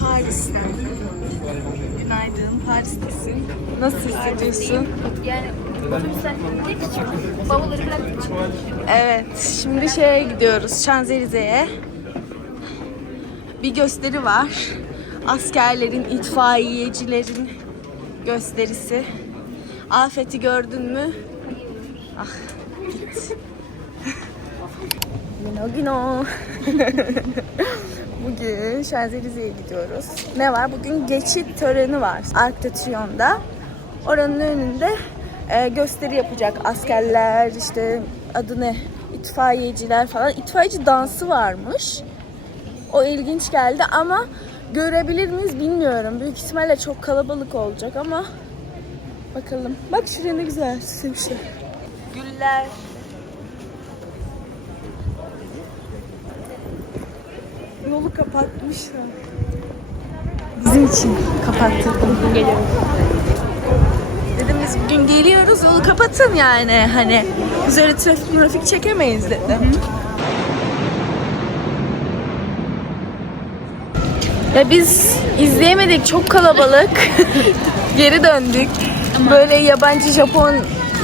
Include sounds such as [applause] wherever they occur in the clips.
Paris'ten. Günaydın, Paris'tesin. Nasıl hissediyorsun? Yani otobüsler gittiği için bavulları. Evet, şimdi şeye gidiyoruz, Şanzelize'ye. Bir gösteri var. Askerlerin, itfaiyecilerin gösterisi. Afet'i gördün mü? Ah, git. Güno güno. [laughs] Bugün Şanzelize'ye gidiyoruz. Ne var? Bugün geçit töreni var. Triomphe'da. Oranın önünde e, gösteri yapacak askerler, işte adı ne? İtfaiyeciler falan. İtfaiyeci dansı varmış. O ilginç geldi ama görebilir miyiz bilmiyorum. Büyük ihtimalle çok kalabalık olacak ama bakalım. Bak şuraya ne güzel süslemişler. Güller. Yolu kapatmışlar. Bizim için kapattı. Bugün geliyoruz. Dedim biz bugün geliyoruz yolu kapatın yani hani üzeri trafik trafik çekemeyiz dedim. Ya biz izleyemedik çok kalabalık. [laughs] Geri döndük. Böyle yabancı Japon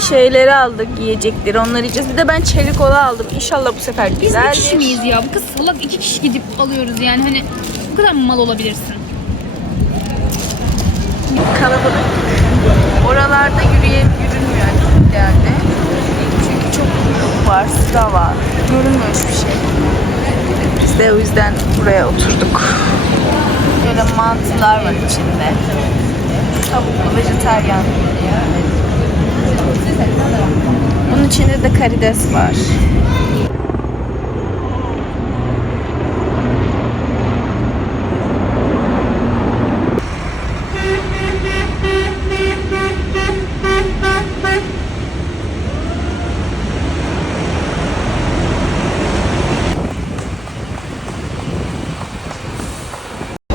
şeyleri aldık yiyecekleri onları yiyeceğiz. Bir de ben çelik kola aldım. İnşallah bu sefer Biz güzeldir. bir kişi miyiz ya? Bu kız salak iki kişi gidip alıyoruz yani hani bu kadar mı mal olabilirsin? kalabalık. Oralarda yürüye yürünmüyor yani. Çünkü çok kuyruk var, sıra var. Görünmüyor hiçbir şey. Biz de o yüzden buraya oturduk. Böyle mantılar var içinde. Tavuklu, vejetaryen. Bunun içinde de karides var.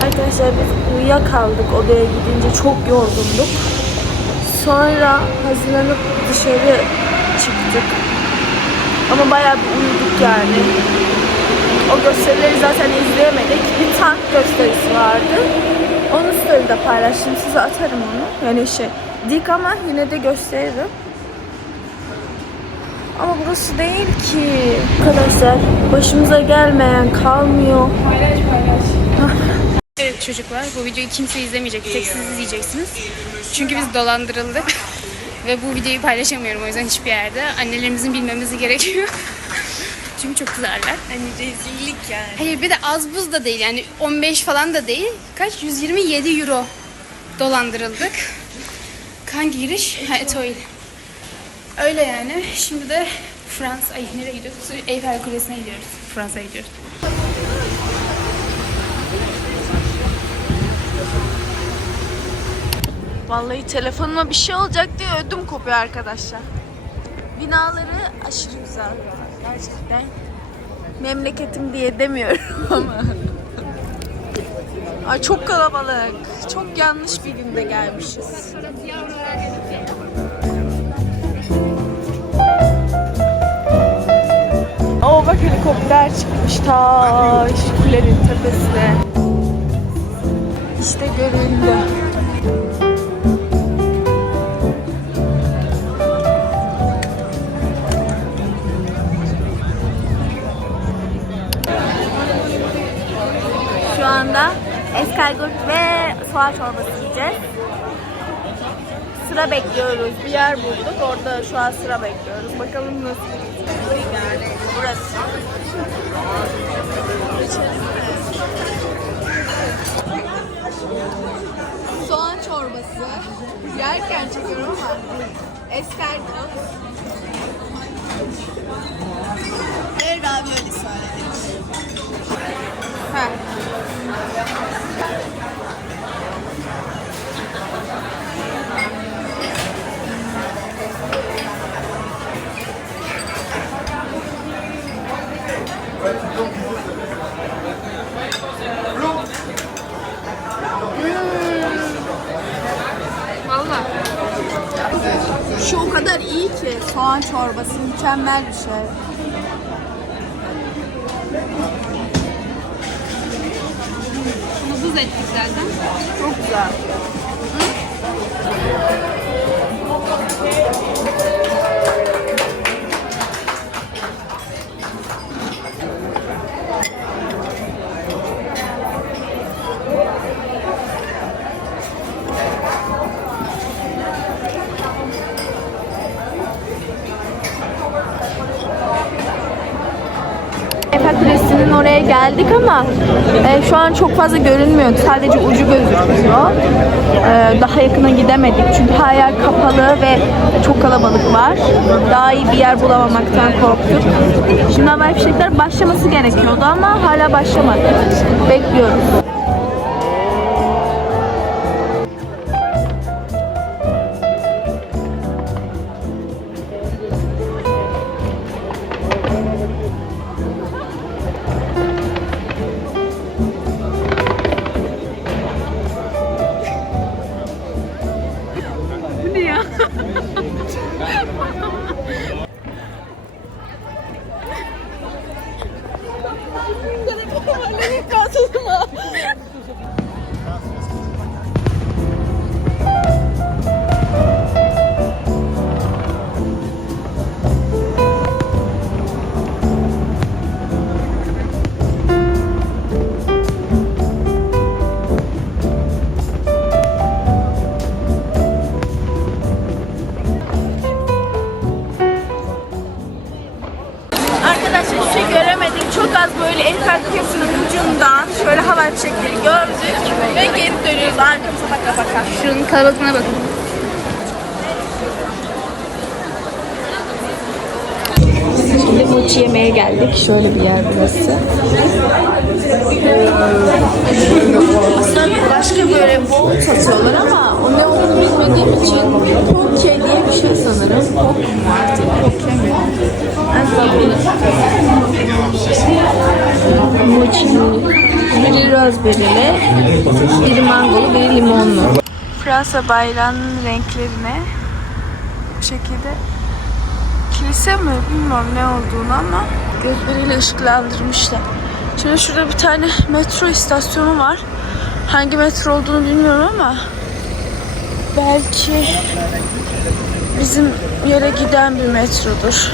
Arkadaşlar biz uyuyakaldık odaya gidince çok yorgunduk. Sonra hazırlanıp dışarı çıktık. Ama bayağı bir uyuduk yani. O gösterileri zaten izleyemedik. [laughs] Bir tank gösterisi vardı. Onu story'de paylaştım. Size atarım onu. Yani şey dik ama yine de gösteririm. Ama burası değil ki. Arkadaşlar başımıza gelmeyen kalmıyor. [laughs] Evet çocuklar bu videoyu kimse izlemeyecek. Tek siz izleyeceksiniz. Çünkü biz dolandırıldık. Ve bu videoyu paylaşamıyorum o yüzden hiçbir yerde. Annelerimizin bilmemizi gerekiyor. [laughs] Çünkü çok kızarlar. Hani rezillik yani. Hayır bir de az buz da değil yani 15 falan da değil. Kaç? 127 euro dolandırıldık. Hangi giriş? Ha Etoil. Öyle yani. Şimdi de Fransa, ay nereye gidiyoruz? Eyfel Kulesi'ne gidiyoruz. Fransa'ya gidiyoruz. Vallahi telefonuma bir şey olacak diye ödüm kopuyor arkadaşlar. Binaları aşırı güzel. Gerçekten. Memleketim diye demiyorum [laughs] ama. Ay çok kalabalık. Çok yanlış bir günde gelmişiz. Oo bak helikopter çıkmış ta şu kulenin tepesine. İşte görüldü. Şu anda eskargot ve soğan çorbası yiyeceğiz. Sıra bekliyoruz. Bir yer bulduk. Orada şu an sıra bekliyoruz. Bakalım nasıl Valla. Şu o kadar iyi ki soğan çorbası mükemmel bir şey. Da ettik zaten. Çok güzel. Eiffel oraya geldik ama e, şu an çok fazla görünmüyor. Sadece ucu gözüküyor. E, daha yakına gidemedik çünkü her yer kapalı ve çok kalabalık var. Daha iyi bir yer bulamamaktan korktuk. Şimdi havai fişekler başlaması gerekiyordu ama hala başlamadı. Bekliyoruz. Göremedik. Çok az böyle Eiffel Kulesi'nin ucundan şöyle havai fişekleri gördük ve geri dönüyoruz arkamıza baka baka. Şunun kalabalığına bakın. Şimdi mochi yemeye geldik. Şöyle bir yer burası. Aslında başka böyle bol satıyorlar ama o ne olduğunu bilmediğim için poke diye bir şey sanırım. Poke Biri raspberry'li, biri mangolu, biri limonlu. Fransa bayrağının renklerine bu şekilde kilise mi bilmiyorum ne olduğunu ama gözleriyle ışıklandırmışlar. Şimdi şurada bir tane metro istasyonu var. Hangi metro olduğunu bilmiyorum ama belki bizim yere giden bir metrodur.